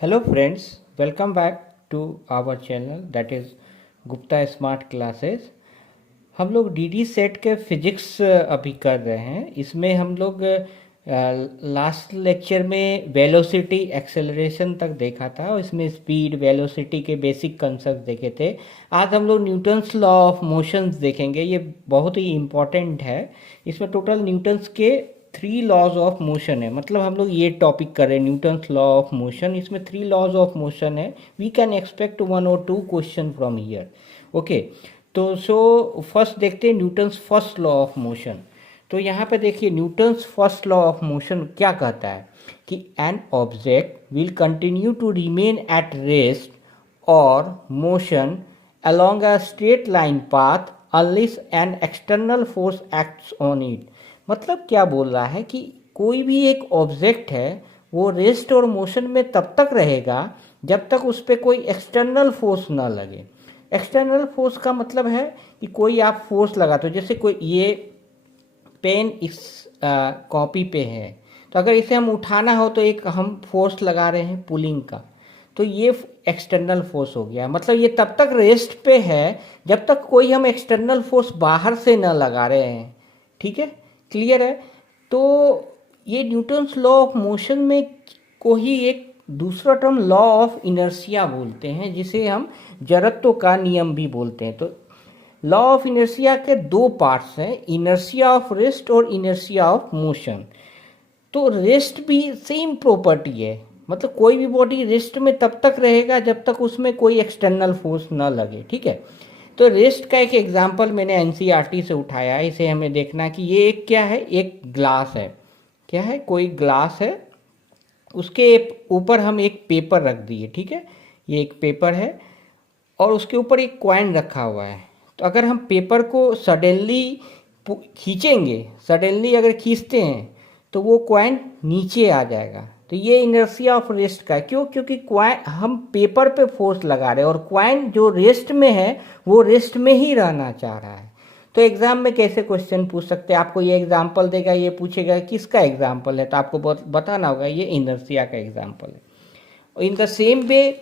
Hello friends, welcome back to our channel that is Gupta smart classes. हम लोग DD set के physics अभी कर रहे हैं। इसमें हम लोग लास्ट लेक्चर में वेलोसिटी एक्सेलरेशन तक देखा था और इसमें स्पीड वेलोसिटी के बेसिक कंसेप्ट देखे थे। आज हम लोग न्यूटन्स लॉ ऑफ मोशंस देखेंगे। ये बहुत ही इम्पॉर्टेंट है। इसमें टोटल न्यूटन्स के 3 लॉज ऑफ मोशन है। मतलब हम लोग ये टॉपिक कर रहे हैं न्यूटन्स लॉ ऑफ मोशन। इसमें 3 लॉज ऑफ मोशन है। वी कैन एक्सपेक्ट 1 और 2 क्वेश्चन फ्रॉम हियर। ओके, तो फर्स्ट देखते हैं Newton's first law of motion. तो यहाँ पे देखिए Newton's first law of motion क्या कहता है कि an object will continue to remain at rest और motion along a straight line path unless an external force acts on it। मतलब क्या बोल रहा है कि कोई भी एक ऑब्जेक्ट है वो रेस्ट और मोशन में तब तक रहेगा जब तक उस पर कोई एक्सटर्नल फोर्स ना लगे। एक्सटर्नल फोर्स का मतलब है कि कोई आप फोर्स लगाते हो, जैसे कोई ये पेन इस कॉपी पे है तो अगर इसे हम उठाना हो तो एक हम फोर्स लगा रहे हैं पुलिंग का, तो ये एक्सटर्नल फोर्स हो गया। मतलब ये तब तक रेस्ट पे है जब तक कोई हम एक्सटर्नल फोर्स बाहर से न लगा रहे हैं। ठीक है, क्लियर है। तो ये न्यूटन्स लॉ ऑफ मोशन में को ही एक दूसरा टर्म लॉ ऑफ इनर्शिया बोलते हैं, जिसे हम जड़त्व का नियम भी बोलते हैं। तो लॉ ऑफ इनर्शिया के 2 पार्ट्स हैं, इनर्शिया ऑफ रेस्ट और इनर्शिया ऑफ मोशन। तो रेस्ट भी सेम प्रॉपर्टी है। मतलब कोई भी बॉडी रेस्ट में तब तक रहेगा जब तक उसमें कोई एक्सटर्नल फोर्स ना लगे। ठीक है, तो रेस्ट का एक एग्जांपल मैंने एनसीईआरटी से उठाया है। इसे हमें देखना कि ये एक क्या है, एक ग्लास है। क्या है, कोई ग्लास है, उसके ऊपर हम एक पेपर रख दिए। ठीक है, ये एक पेपर है और उसके ऊपर एक कॉइन रखा हुआ है। तो अगर हम पेपर को सडनली खींचेंगे, सडनली अगर खींचते हैं तो वो कॉइन नीचे आ जाएगा। तो ये इनर्शिया ऑफ रेस्ट का है। क्यों? क्योंकि कॉइन हम पेपर पे फोर्स लगा रहे हैं और कॉइन जो रेस्ट में है वो रेस्ट में ही रहना चाह रहा है। तो एग्जाम में कैसे क्वेश्चन पूछ सकते हैं, आपको ये एग्जाम्पल देगा, ये पूछेगा किसका एग्जाम्पल है, तो आपको बताना होगा ये इनर्शिया का एग्जाम्पल है। In the same way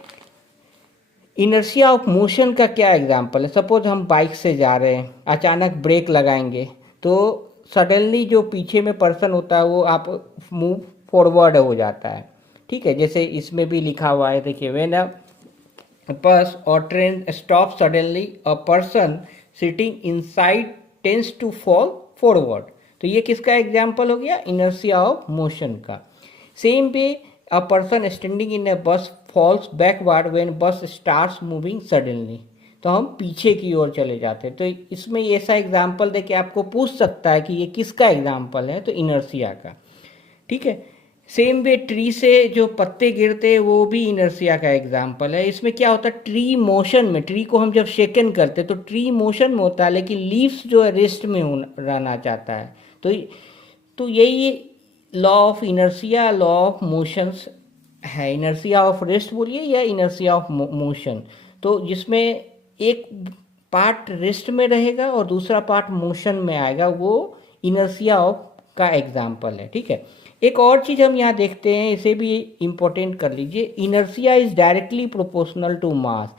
inertia of motion का क्या एग्जाम्पल है। सपोज हम बाइक से जा रहे हैं, अचानक ब्रेक लगाएंगे तो सडनली जो पीछे में पर्सन होता है वो आप मूव फॉरवर्ड हो जाता है। ठीक है, जैसे इसमें भी लिखा हुआ है, देखिए व्हेन अ बस और train stop suddenly a person sitting inside tends to fall forward. तो ये किसका एग्जाम्पल हो गया, इनर्शिया ऑफ मोशन का। Same way a person standing in a bus falls backward when bus starts moving suddenly. तो हम पीछे की ओर चले जाते हैं। तो इसमें ऐसा एग्जाम्पल दे के आपको पूछ सकता है कि ये किसका एग्जाम्पल है, तो इनर्शिया का। ठीक है, सेम वे ट्री से जो पत्ते गिरते हैं वो भी इनर्शिया का एग्जाम्पल है। इसमें क्या होता है, ट्री मोशन में, ट्री को हम जब शेकन करते हैं तो ट्री मोशन में होता है, लेकिन लीव्स जो है रेस्ट में रहना चाहता है। तो यही law of inertia, law of motions है। इनर्शिया ऑफ रेस्ट बोलिए या इनर्शिया ऑफ मोशन, तो जिसमें एक पार्ट रेस्ट में रहेगा और दूसरा पार्ट मोशन में आएगा, वो इनर्शिया ऑफ का एग्जाम्पल है। ठीक है, एक और चीज़ हम यहाँ देखते हैं, इसे भी इम्पोर्टेंट कर लीजिए। Inertia is directly proportional to mass.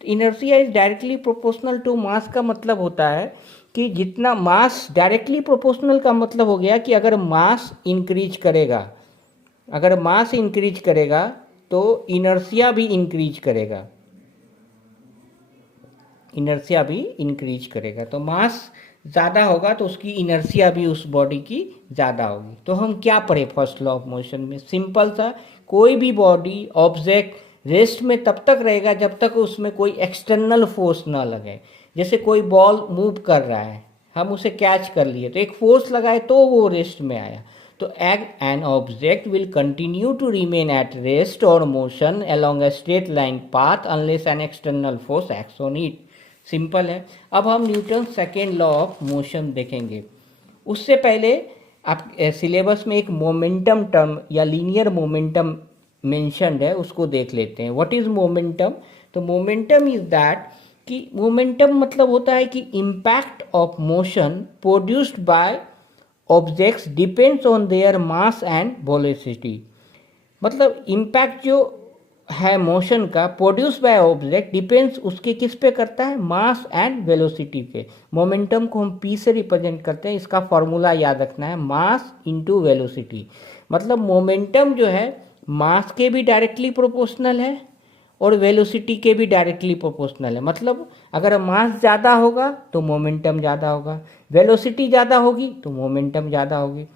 Inertia is directly proportional to mass का मतलब होता है कि जितना मास, डायरेक्टली प्रोपोर्शनल का मतलब हो गया कि अगर मास इंक्रीज करेगा, अगर मास इंक्रीज करेगा तो इनर्शिया भी इंक्रीज करेगा, इनर्शिया भी इंक्रीज करेगा। तो मास ज़्यादा होगा तो उसकी इनर्शिया भी उस बॉडी की ज़्यादा होगी। तो हम क्या पढ़े फर्स्ट लॉ ऑफ मोशन में, सिंपल सा, कोई भी बॉडी ऑब्जेक्ट रेस्ट में तब तक रहेगा जब तक उसमें कोई एक्सटर्नल फोर्स ना लगे। जैसे कोई बॉल मूव कर रहा है, हम उसे कैच कर लिए तो एक फोर्स लगाए तो वो रेस्ट में आया। तो an object will continue to remain at rest और motion along a straight line path unless an external force acts on it. Simple है। अब हम Newton second law of motion देखेंगे। उससे पहले आप सिलेबस में एक मोमेंटम टर्म या लीनियर मोमेंटम मेंशन्ड है, उसको देख लेते हैं। What is momentum? तो मोमेंटम इज दैट कि मोमेंटम मतलब होता है कि impact of motion produced by objects depends on their mass and velocity. मतलब इम्पैक्ट जो है मोशन का प्रोड्यूस बाय ऑब्जेक्ट डिपेंड्स उसके किस पे करता है, मास एंड वेलोसिटी पे। मोमेंटम को हम पी से रिप्रेजेंट करते हैं, इसका फॉर्मूला याद रखना है, मास इनटू वेलोसिटी। मतलब मोमेंटम जो है मास के भी डायरेक्टली प्रोपोर्शनल है और वेलोसिटी के भी डायरेक्टली प्रोपोर्शनल है। मतलब अगर मास ज़्यादा होगा तो मोमेंटम ज़्यादा होगा, वेलोसिटी ज़्यादा होगी तो मोमेंटम ज़्यादा होगी।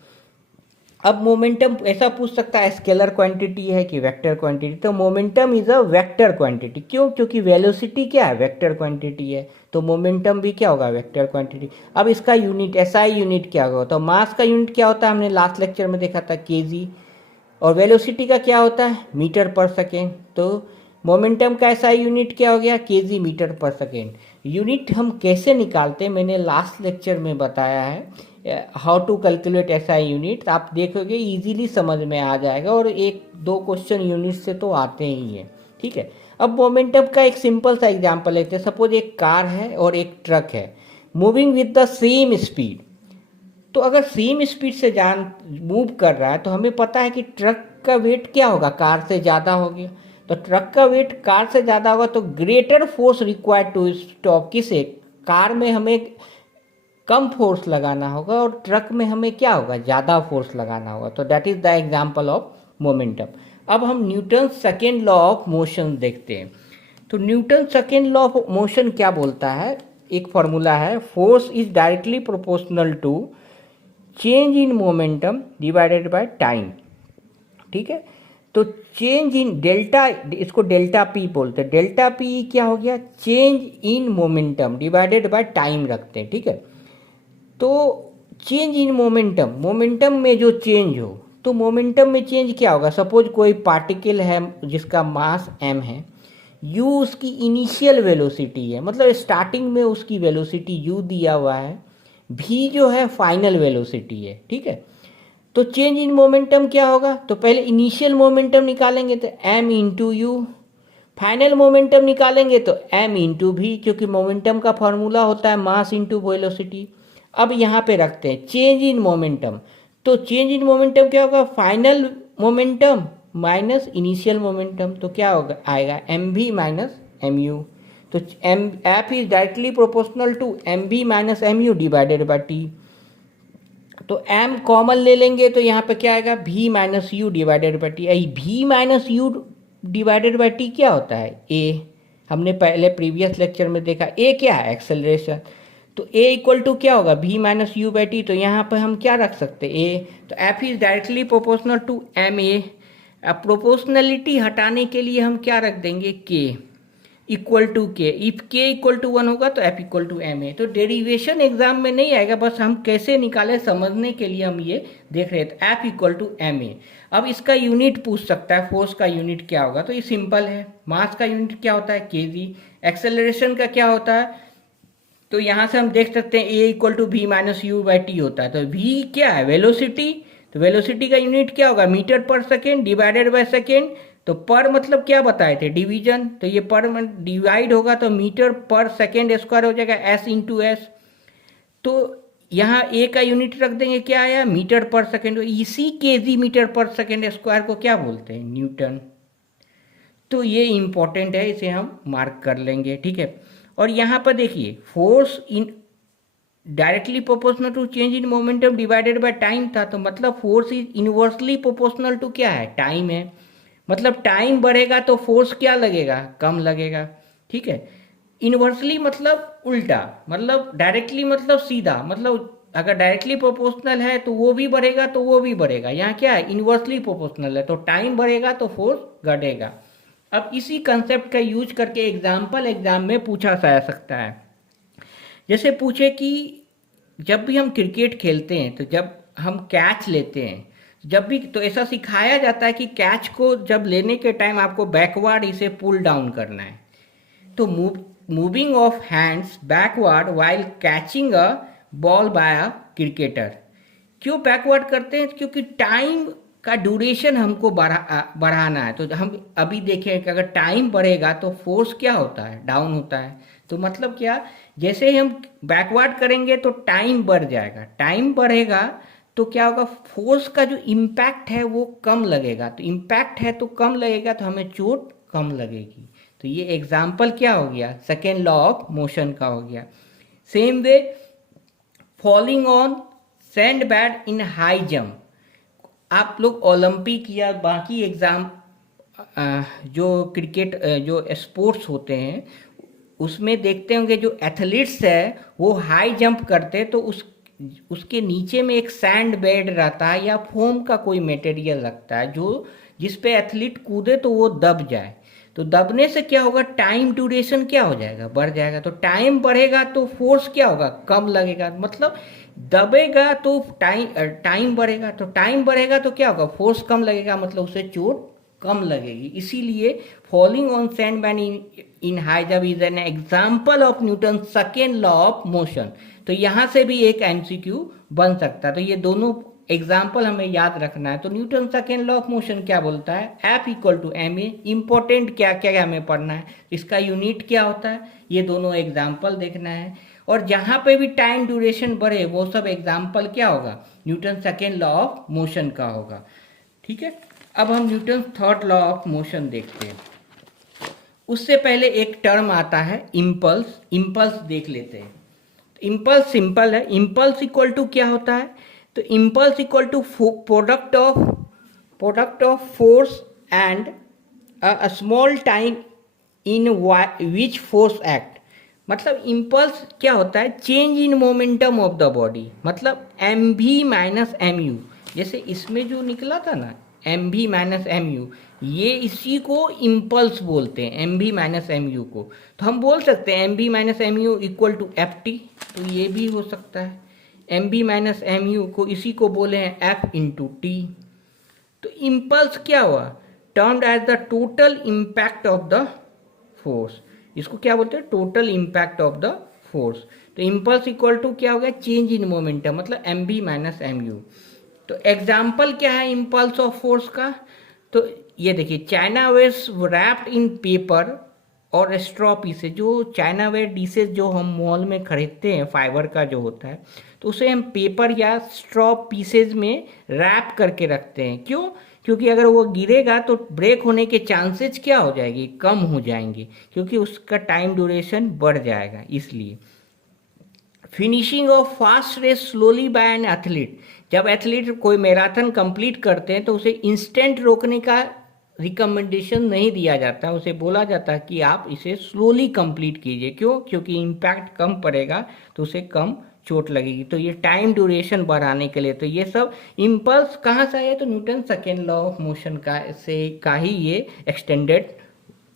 अब मोमेंटम ऐसा पूछ सकता है स्केलर क्वांटिटी है कि वेक्टर क्वांटिटी, तो momentum is a vector quantity. क्यों? क्योंकि वेलोसिटी क्या है, वेक्टर क्वांटिटी है, तो मोमेंटम भी क्या होगा, वेक्टर क्वांटिटी। अब इसका यूनिट एसआई यूनिट क्या होगा, तो मास का यूनिट क्या होता है, हमने लास्ट लेक्चर में देखा था केजी, और वेलोसिटी का क्या होता है, मीटर पर सेकेंड। तो मोमेंटम का एसआई यूनिट क्या हो गया, केजी मीटर पर सेकेंड। यूनिट हम कैसे निकालते हैं मैंने लास्ट लेक्चर में बताया है, how to calculate SI unit, आप देखोगे इजीली समझ में आ जाएगा, और एक दो क्वेश्चन यूनिट से तो आते ही हैं। ठीक है, अब मोमेंटम का एक सिंपल सा एग्जांपल लेते हैं। सपोज एक कार है और एक ट्रक है moving with the same speed. तो अगर सेम स्पीड से जान मूव कर रहा है तो हमें पता है कि ट्रक का वेट क्या होगा, कार से ज़्यादा होगा। तो ट्रक का वेट कार से ज़्यादा होगा तो greater force required to stop किसे, कार में हमें कम फोर्स लगाना होगा और ट्रक में हमें क्या होगा, ज़्यादा फोर्स लगाना होगा। तो that is the example of momentum. अब हम Newton second law of motion देखते हैं। तो Newton second law of motion क्या बोलता है, एक फॉर्मूला है, force is directly proportional to change in momentum divided by time. ठीक है, तो चेंज इन डेल्टा, इसको डेल्टा पी बोलते हैं। डेल्टा पी क्या हो गया, change in momentum divided by time रखते हैं। ठीक है, तो चेंज इन मोमेंटम, मोमेंटम में जो चेंज हो, तो मोमेंटम में चेंज क्या होगा, सपोज कोई पार्टिकल है जिसका मास m है, u उसकी इनिशियल वेलोसिटी है, मतलब स्टार्टिंग में उसकी वेलोसिटी u दिया हुआ है, v जो है फाइनल वेलोसिटी है। ठीक है, तो चेंज इन मोमेंटम क्या होगा, तो पहले इनिशियल मोमेंटम निकालेंगे तो m into you, final momentum निकालेंगे तो m इंटू भी, क्योंकि मोमेंटम का फॉर्मूला होता है मास इंटू वेलोसिटी। अब यहाँ पे रखते हैं चेंज इन मोमेंटम, तो चेंज इन मोमेंटम क्या होगा, final momentum minus initial momentum, तो क्या होगा, आएगा m v minus M you. तो m f is directly proportional to m v minus M u divided by t. तो m कॉमन ले लेंगे तो यहाँ पे क्या आएगा, v minus u divided by t. v minus u divided by t क्या होता है, a। हमने पहले प्रीवियस लेक्चर में देखा a क्या है, एक्सेलरेशन। तो a इक्वल टू क्या होगा, v minus u by t. तो यहाँ पे हम क्या रख सकते हैं, a। तो f is directly proportional to M A. अब प्रोपोर्शनलिटी हटाने के लिए हम क्या रख देंगे, k equal to K. If K equal to 1 होगा तो F equal to M A. तो डेरिवेशन एग्जाम में नहीं आएगा, बस हम कैसे निकाले समझने के लिए हम ये देख रहे थे, F equal to M A. अब इसका यूनिट पूछ सकता है, फोर्स का यूनिट क्या होगा, तो ये सिंपल है, मास का यूनिट क्या होता है, के जी। एक्सेलरेशन का क्या होता है, तो यहाँ से हम देख सकते हैं a equal to v minus u by t होता है। तो वी क्या है, वेलोसिटी, तो वेलोसिटी का यूनिट क्या होगा, मीटर पर सेकेंड डिवाइडेड बाय सेकेंड। तो पर मतलब क्या बताए थे, डिवीजन, तो ये पर डिवाइड होगा तो मीटर पर सेकेंड स्क्वायर हो जाएगा एस इंटू एस। तो यहाँ ए का यूनिट रख देंगे, क्या आया, मीटर पर सेकेंड। इसी केजी मीटर पर सेकेंड स्क्वायर को क्या बोलते हैं, न्यूटन। तो ये इंपॉर्टेंट है, इसे हम मार्क कर लेंगे। ठीक है, और यहाँ पर देखिए force in directly proportional to change in momentum divided by time था, तो मतलब force is inversely proportional to क्या है, टाइम है। मतलब टाइम बढ़ेगा तो फोर्स क्या लगेगा, कम लगेगा। ठीक है, इनवर्सली मतलब उल्टा, मतलब डायरेक्टली मतलब सीधा, मतलब अगर डायरेक्टली प्रोपोर्शनल है तो वो भी बढ़ेगा तो वो भी बढ़ेगा। यहाँ क्या है, इनवर्सली प्रोपोर्शनल है, तो टाइम बढ़ेगा तो फोर्स घटेगा। अब इसी कंसेप्ट का यूज करके एग्जाम्पल एग्जाम में पूछा जा सकता है। जैसे पूछे कि जब भी हम क्रिकेट खेलते हैं तो जब हम कैच लेते हैं, जब भी तो ऐसा सिखाया जाता है कि कैच को जब लेने के टाइम आपको बैकवर्ड इसे पुल डाउन करना है। तो moving of hands backward while catching a ball by a cricketer. क्यों बैकवर्ड करते हैं, क्योंकि टाइम का ड्यूरेशन हमको बढ़ाना है। तो हम अभी देखें कि अगर टाइम बढ़ेगा तो फोर्स क्या होता है, डाउन होता है। तो मतलब क्या, जैसे ही हम बैकवर्ड करेंगे तो टाइम बढ़ जाएगा, टाइम बढ़ेगा तो क्या होगा, फोर्स का जो इम्पैक्ट है वो कम लगेगा। तो इम्पैक्ट है तो कम लगेगा तो हमें चोट कम लगेगी। तो ये एग्जाम्पल क्या हो गया, सेकेंड लॉ ऑफ मोशन का हो गया। Same way falling on sand bad in high jump, आप लोग ओलंपिक या बाकी एग्जाम जो क्रिकेट जो स्पोर्ट्स होते हैं उसमें देखते होंगे, जो एथलीट्स है वो हाई जंप करते हैं तो उसके नीचे में एक सैंड बेड रहता है या फोम का कोई मटेरियल लगता है जो जिस पे एथलीट कूदे तो वो दब जाए। तो दबने से क्या होगा, टाइम ड्यूरेशन क्या हो जाएगा, बढ़ जाएगा। तो टाइम बढ़ेगा तो फोर्स क्या होगा, कम लगेगा। मतलब दबेगा तो टाइम बढ़ेगा, तो टाइम बढ़ेगा तो क्या होगा, फोर्स कम लगेगा, मतलब उसे चोट कम लगेगी। इसीलिए falling on sand bad in high jump is an example of Newton second law of motion. तो यहाँ से भी एक एमसीक्यू बन सकता है। तो ये दोनों एग्जाम्पल हमें याद रखना है। तो Newton second law of motion क्या बोलता है, F equal to M A. Important क्या क्या हमें पढ़ना है, इसका यूनिट क्या होता है, ये दोनों एग्जाम्पल देखना है। और जहाँ पे भी टाइम ड्यूरेशन बढ़े वो सब एग्जाम्पल क्या होगा, Newton second law of motion का होगा। ठीक है, अब हम Newton third law of motion देखते हैं। उससे पहले एक टर्म आता है इम्पल्स, इम्पल्स देख लेते हैं। इम्पल्स सिंपल है, इम्पल्स इक्वल टू क्या होता है, तो impulse equal to product of force and a small time in which force act. मतलब इम्पल्स क्या होता है, change in momentum of the body. मतलब M v minus M U, जैसे इसमें जो निकला था ना M v minus M you, ये इसी को इम्पल्स बोलते हैं, M v minus M U को। तो हम बोल सकते हैं M v minus M U equal to F T, तो ये भी हो सकता है। M v minus M U को इसी को बोले हैं एफ इंटू टी। तो इम्पल्स क्या हुआ, termed as the total impact of the force. इसको क्या बोलते हैं, total impact of the force. तो इम्पल्स इक्वल टू क्या हो गया, चेंज इन मोमेंटम, मतलब M v minus M you. तो एग्जाम्पल क्या है इम्पल्स ऑफ फोर्स का, तो ये देखिए china wares wrapped in paper और स्ट्रॉ पीसेज। जो चाइना वेयर डिशेज जो हम मॉल में खरीदते हैं फाइबर का जो होता है, तो उसे हम पेपर या स्ट्रॉ पीसेज में रैप करके रखते हैं। क्यों, क्योंकि अगर वो गिरेगा तो ब्रेक होने के चांसेस क्या हो जाएगी, कम हो जाएंगे, क्योंकि उसका टाइम ड्यूरेशन बढ़ जाएगा। इसलिए finishing of fast race slowly by an athlete, जब एथलीट कोई मैराथन कंप्लीट करते हैं तो उसे इंस्टेंट रोकने का रिकमेंडेशन नहीं दिया जाता है, उसे बोला जाता है कि आप इसे स्लोली कंप्लीट कीजिए। क्यों, क्योंकि इम्पैक्ट कम पड़ेगा तो उसे कम चोट लगेगी। तो ये टाइम ड्यूरेशन बढ़ाने के लिए, तो ये सब इम्पल्स कहाँ से आए, तो Newton second law of motion का ही ये एक्सटेंडेड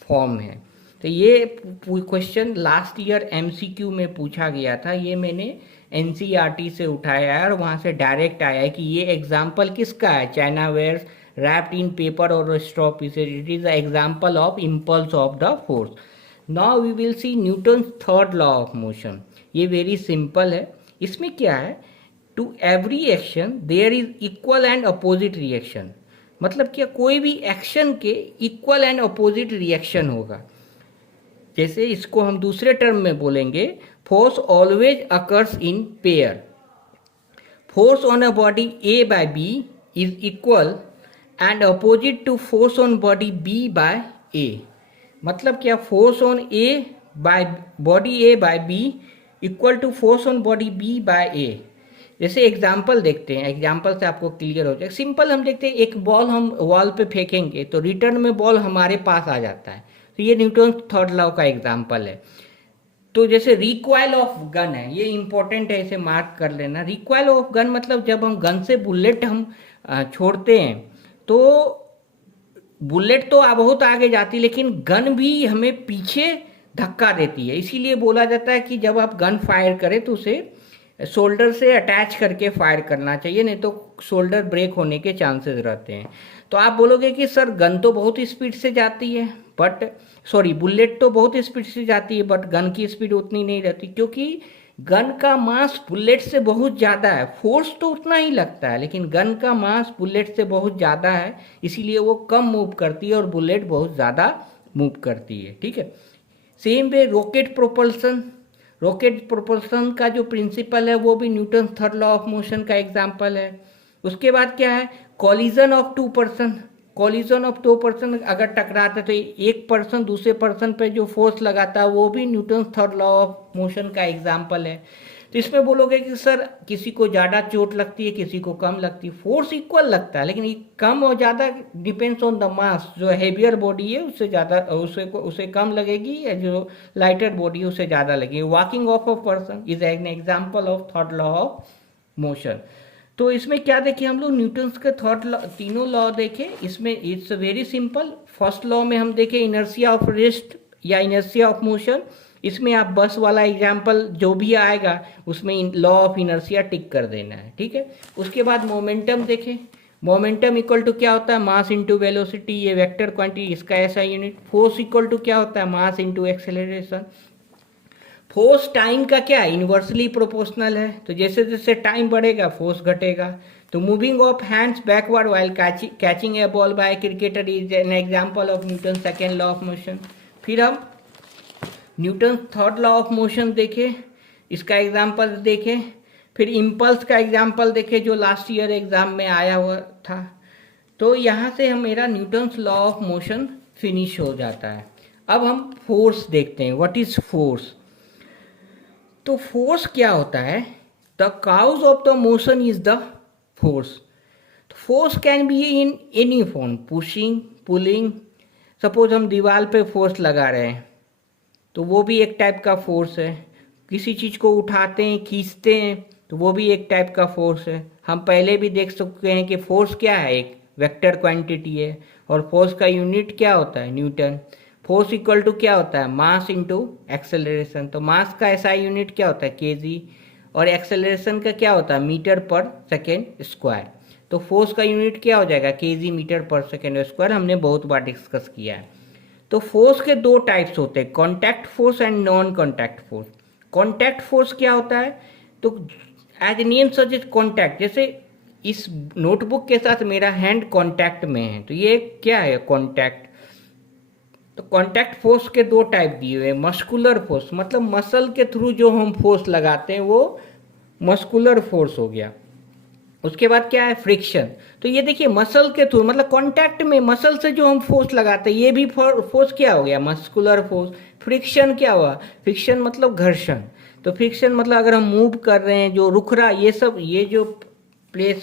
फॉर्म है। तो ये क्वेश्चन लास्ट ईयर एमसीक्यू में पूछा गया था, ये मैंने एनसीईआरटी से उठाया है और वहाँ से डायरेक्ट आया है कि ये एग्जाम्पल किसका है, china ware wrapped in paper or straw pieces. It is the example of impulse of the force. Now we will see Newton's third law of motion. ये very simple है। इसमें क्या है, to every action there is equal and opposite reaction। मतलब क्या, कोई भी action के इक्वल एंड अपोजिट रिएक्शन होगा। जैसे इसको हम दूसरे टर्म में बोलेंगे, force always occurs in pair. Force on a body A by B is equal and opposite to force on body B by A. मतलब क्या, force on A by body A by B equal to force on body B by A. जैसे example देखते हैं, example से आपको clear हो जाए। Simple हम देखते हैं, एक बॉल हम वॉल पे फेंकेंगे तो रिटर्न में बॉल हमारे पास आ जाता है। तो ये न्यूटन थर्ड लॉ का एग्जाम्पल है। तो जैसे रिकॉइल ऑफ गन है, ये इंपॉर्टेंट है, इसे मार्क कर लेना। रिकॉइल ऑफ गन मतलब जब हम गन से बुलेट हम छोड़ते हैं तो बुलेट तो बहुत आगे जाती है, लेकिन गन भी हमें पीछे धक्का देती है। इसीलिए बोला जाता है कि जब आप गन फायर करें तो उसे शोल्डर से अटैच करके फायर करना चाहिए, नहीं तो शोल्डर ब्रेक होने के चांसेस रहते हैं। तो आप बोलोगे कि सर गन तो बहुत स्पीड से जाती है, बट बुलेट तो बहुत स्पीड से जाती है बट गन की स्पीड उतनी नहीं रहती, क्योंकि गन का मास बुलेट से बहुत ज़्यादा है। फोर्स तो उतना ही लगता है लेकिन गन का मास बुलेट से बहुत ज़्यादा है, इसीलिए वो कम मूव करती है और बुलेट बहुत ज़्यादा मूव करती है। ठीक है, सेम वे रॉकेट प्रोपल्सन का जो प्रिंसिपल है वो भी Newton third law of motion का एग्जाम्पल है। उसके बाद क्या है, collision of two person. Collision of दो पर्सन अगर टकराते तो एक पर्सन दूसरे पर्सन पे जो फोर्स लगाता है वो भी Newton third law of motion का एग्जाम्पल है। तो इसमें बोलोगे कि सर किसी को ज़्यादा चोट लगती है, किसी को कम लगती है, फोर्स इक्वल लगता है, लेकिन ये कम और ज़्यादा डिपेंड्स ऑन द मास। जो हैवियर बॉडी है उससे ज़्यादा उसे कम लगेगी, या जो लाइटर बॉडी है उससे ज़्यादा लगेगी। Walking of a person is an example of third law of motion. तो इसमें क्या देखें हम लोग, न्यूटन्स के थर्ड लॉ, तीनों लॉ देखें। इसमें it's very simple. First law में हम देखें इनर्शिया ऑफ रेस्ट या इनर्शिया ऑफ मोशन। इसमें आप बस वाला एग्जाम्पल जो भी आएगा उसमें लॉ ऑफ इनर्शिया टिक कर देना है, ठीक है। उसके बाद मोमेंटम देखें। मोमेंटम इक्वल टू क्या होता है, मास इंटू वेलोसिटी, ये वेक्टर क्वांटिटी, इसका ऐसा यूनिट। फोर्स इक्वल टू क्या होता है, mass into acceleration. Force time का क्या है, इन्वर्सली प्रोपोर्शनल है, तो जैसे जैसे टाइम बढ़ेगा फोर्स घटेगा। तो moving of hands backward while catching A ball by cricketer is an example of Newton second law of motion. फिर हम Newton third law of motion देखें, इसका एग्जांपल देखें। फिर इम्पल्स का एग्जांपल देखें जो लास्ट ईयर एग्जाम में आया हुआ था। तो यहाँ से हम मेरा Newton's law of motion finish हो जाता है। अब हम फोर्स देखते हैं, व्हाट इज फोर्स। तो फोर्स क्या होता है, the cause of the motion is the force. Force can be in any form, pushing, pulling. Suppose हम दीवार पे फोर्स लगा रहे हैं तो वो भी एक टाइप का फोर्स है। किसी चीज़ को उठाते हैं, खींचते हैं, तो वो भी एक टाइप का फोर्स है। हम पहले भी देख सकते हैं कि फोर्स क्या है, एक वेक्टर क्वांटिटी है, और फोर्स का यूनिट क्या होता है, न्यूटन। फोर्स इक्वल टू क्या होता है, मास इंटू एक्सेलरेशन। तो मास का ऐसा यूनिट क्या होता है, केजी, और एक्सेलरेशन का क्या होता है, मीटर पर सेकेंड स्क्वायर। तो फोर्स का यूनिट क्या हो जाएगा, केजी मीटर पर सेकेंड स्क्वायर, हमने बहुत बार डिस्कस किया है। तो फोर्स के दो टाइप्स होते हैं, contact force and non contact force. Contact force क्या होता है, तो एज नेम सजेस्ट कॉन्टैक्ट, जैसे इस नोटबुक के साथ मेरा हैंड कॉन्टैक्ट में है, तो ये क्या है, कॉन्टैक्ट। तो कॉन्टैक्ट फोर्स के दो टाइप दिए हुए, मस्कुलर फोर्स, मतलब मसल के थ्रू जो हम फोर्स लगाते हैं वो मस्कुलर फोर्स हो गया। उसके बाद क्या है, फ्रिक्शन। तो ये देखिए मसल के थ्रू, मतलब कांटेक्ट में मसल से जो हम फोर्स लगाते हैं, ये भी फोर्स क्या हो गया, मस्कुलर फोर्स। फ्रिक्शन क्या हुआ, फ्रिक्शन मतलब घर्षण। तो फ्रिक्शन मतलब अगर हम मूव कर रहे हैं, जो रुक रहा, ये सब, ये जो प्लेस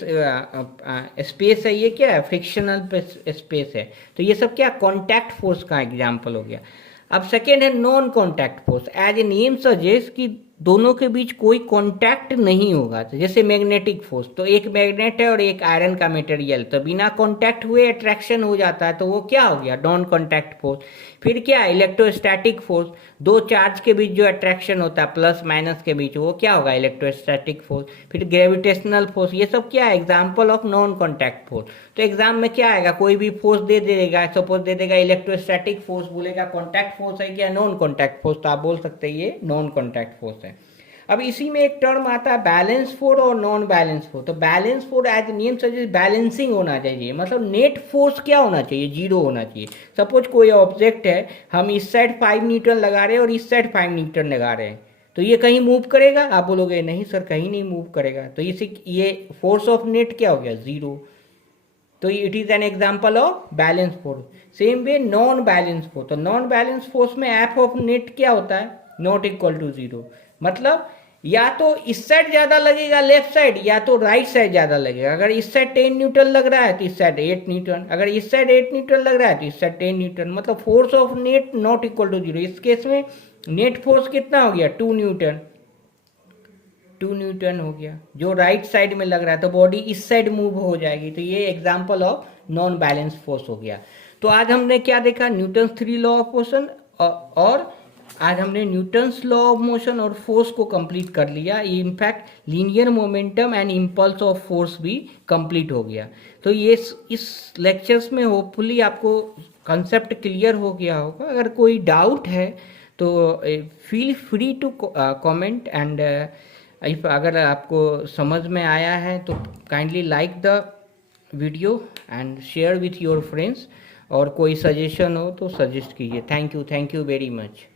स्पेस है, ये क्या है, फ्रिक्शनल स्पेस है। तो ये सब क्या, कांटेक्ट फोर्स का एग्जाम्पल हो गया। अब सेकेंड है non contact force. As a name suggest कि दोनों के बीच कोई कांटेक्ट नहीं होगा। तो जैसे मैग्नेटिक फोर्स, तो एक मैग्नेट है और एक आयरन का मटेरियल, तो बिना कांटेक्ट हुए अट्रैक्शन हो जाता है, तो वो क्या हो गया, नॉन कांटेक्ट फोर्स। फिर क्या है, इलेक्ट्रोस्टैटिक फोर्स, दो चार्ज के बीच जो अट्रैक्शन होता है प्लस माइनस के बीच, वो क्या होगा, इलेक्ट्रोस्टैटिक फोर्स। फिर ग्रेविटेशनल फोर्स, ये सब क्या है, example of non contact force. तो एग्जाम में क्या आएगा, कोई भी फोर्स दे देगा, सपोज दे देगा इलेक्ट्रोस्टैटिक फोर्स, बोलेगा कॉन्टैक्ट फोर्स है क्या, नॉन कॉन्टैक्ट फोर्स, तो आप बोल सकते हैं ये नॉन कॉन्टैक्ट फोर्स है। अब इसी में एक टर्म आता है बैलेंस फोर्स और नॉन बैलेंस फोर्स। तो balance force as name suggest balancing होना चाहिए, मतलब नेट फोर्स क्या होना चाहिए, जीरो होना चाहिए। सपोज कोई ऑब्जेक्ट है, हम इस साइड 5 न्यूटन लगा रहे हैं और इस साइड 5 न्यूटन लगा रहे हैं, तो ये कहीं मूव करेगा, आप बोलोगे नहीं सर कहीं नहीं मूव करेगा, तो इसी ये फोर्स ऑफ नेट क्या हो गया, जीरो। तो it is an example of balance force. Same way non balance force, तो नॉन बैलेंस फोर्स में एफ ऑफ नेट क्या होता है, नॉट इक्वल टू जीरो। मतलब या तो इस साइड ज्यादा लगेगा लेफ्ट साइड, या तो राइट साइड ज्यादा लगेगा। अगर इस साइड 10 न्यूटन लग रहा है तो इस साइड 8 न्यूटन, अगर इस साइड 8 न्यूटन लग रहा है तो इस साइड 10 न्यूटन। मतलब force of net not equal to zero. इस केस में नेट फोर्स कितना हो गया, 2 न्यूटन, 2 न्यूटन हो गया। जो राइट साइड में लग रहा है तो बॉडी इस साइड मूव हो जाएगी, तो ये example of non balance force हो गया। तो आज हमने क्या देखा, न्यूटन्स 3 लॉ ऑफ मोशन, और आज हमने न्यूटन्स लॉ ऑफ मोशन और फोर्स को कंप्लीट कर लिया। In fact linear momentum and impulse of force भी कंप्लीट हो गया। तो ये इस लेक्चर्स में होपफुली आपको कंसेप्ट क्लियर हो गया होगा। अगर कोई डाउट है तो feel free to comment, and if अगर आपको समझ में आया है तो kindly like the video and share with your friends, और कोई सजेशन हो तो सजेस्ट कीजिए। Thank you very much.